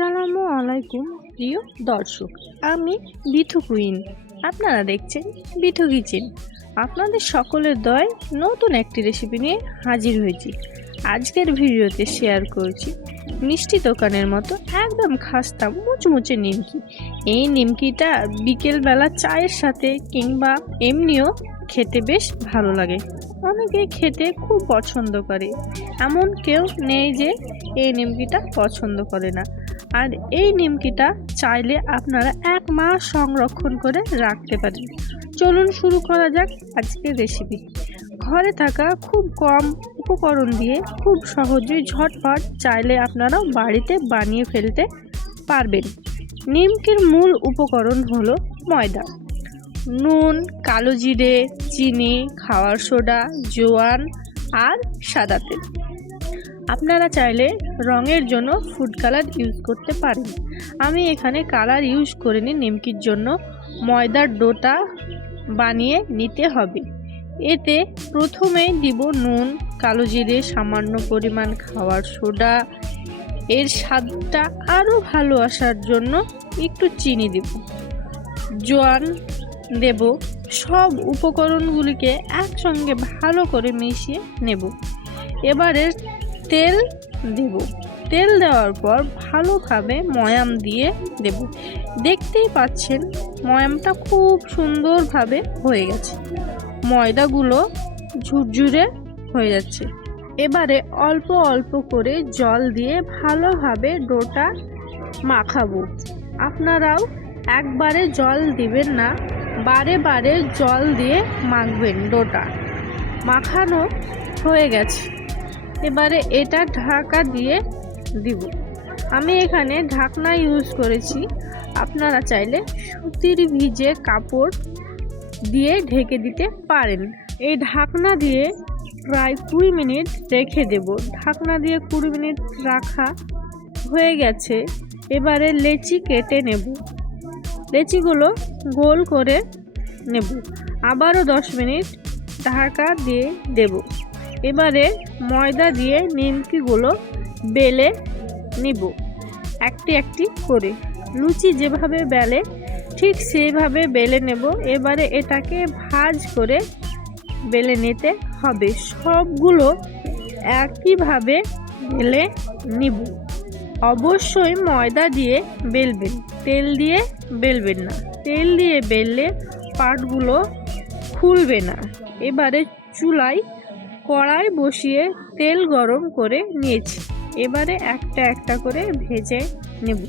আসসালামু আলাইকুম প্রিয় দর্শক, আমি বিথু কুইন। আপনারা দেখছেন বিথু কিচেন। আপনাদের সকলের দয় নতুন একটি রেসিপি নিয়ে হাজির হয়েছি। আজকের ভিডিওতে শেয়ার করছি মিষ্টি দোকানের মতো একদম খাস্তা মুচমুচে নিমকি। এই নিমকিটা বিকেলবেলা চায়ের সাথে কিংবা এমনিও খেতে বেশ ভালো লাগে। অনেকে খেতে খুব পছন্দ করে, এমন কেউ নেই যে এই নিমকিটা পছন্দ করে না। আর এই নিমকিটা চাইলে আপনারা 1 মাস সংরক্ষণ করে রাখতে পারেন। চলুন শুরু করা যাক আজকের রেসিপি। ঘরে থাকা খুব কম উপকরণ দিয়ে খুব সহজেই ঝটপট চাইলে আপনারা বাড়িতে বানিয়ে ফেলতে পারবেন। নিমকির মূল উপকরণ হলো ময়দা, নুন, কালো জিরে, চিনি, খাওয়ার সোডা, জোয়ান আর সাদা তেল। আপনারা চাইলে রঙের জন্য ফুড কালার ইউজ করতে পারেন। আমি এখানে কালার ইউজ করিনি। নিমকির জন্য ময়দার ডোটা বানিয়ে নিতে হবে। এতে প্রথমেই দিব নুন, কালো জিরে, সামান্য পরিমাণ খাওয়ার সোডা। এর স্বাদটা আরও ভালো আসার জন্য একটু চিনি দেব, জোয়ান দেব। সব উপকরণগুলিকে একসঙ্গে ভালো করে মিশিয়ে নেব। এবারে তেল দেব। তেল দেওয়ার পর ভালোভাবে ময়াম দিয়ে দেব। দেখতেই পাচ্ছেন ময়ামটা খুব সুন্দরভাবে হয়ে গেছে, ময়দাগুলো ঝুরঝুরে হয়ে যাচ্ছে। এবারে অল্প অল্প করে জল দিয়ে ভালোভাবে ডোটা মাখাবো। আপনারাও একবারে জল দিবেন না, বারে বারে জল দিয়ে মাখবেন। ডোটা মাখানো হয়ে গেছে। এবারে এটা ঢাকা দিয়ে দিব। আমি এখানে ঢাকনা ইউজ করেছি। আপনারা চাইলে সুতির ভিজে কাপড় দিয়ে ঢেকে দিতে পারেন। এই ঢাকনা দিয়ে প্রায় 20 মিনিট রেখে দেব। ঢাকনা দিয়ে 20 মিনিট রাখা হয়ে গেছে। এবারে লেচি কেটে নেব। লেচিগুলো গোল করে নেব। আবারও 10 মিনিট ঢাকা দিয়ে দেব। এবারে ময়দা দিয়ে নিমকিগুলো বেলে নিব, একটি একটি করে। লুচি যেভাবে বেলে ঠিক সেইভাবে বেলে নেব। এবারে এটাকে ভাঁজ করে বেলে নিতে হবে। সবগুলো একইভাবে বেলে নিব। অবশ্যই ময়দা দিয়ে বেলবেন, তেল দিয়ে বেলবেন না। তেল দিয়ে বেললে পাটগুলো খুলবে না। এবারে চুলায় কড়াই বসিয়ে তেল গরম করে নিয়েছি। এবারে একটা একটা করে ভেজে নেব।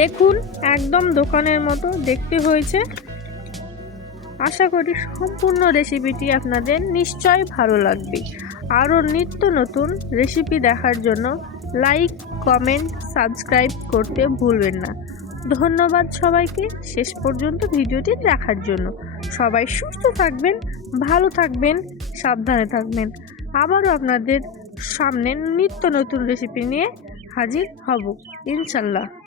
দেখুন একদম দোকানের মতো দেখতে হয়েছে। আশা করি সম্পূর্ণ রেসিপিটি আপনাদের নিশ্চয়ই ভালো লাগবে। আরও নিত্য নতুন রেসিপি দেখার জন্য লাইক, কমেন্ট, সাবস্ক্রাইব করতে ভুলবেন না। ধন্যবাদ সবাইকে শেষ পর্যন্ত ভিডিওটি দেখার জন্য। সবাই সুস্থ থাকবেন, ভালো থাকবেন, সাবধানে থাকবেন। আবারও আপনাদের সামনে নিত্য নতুন রেসিপি নিয়ে হাজির হব ইনশাল্লাহ।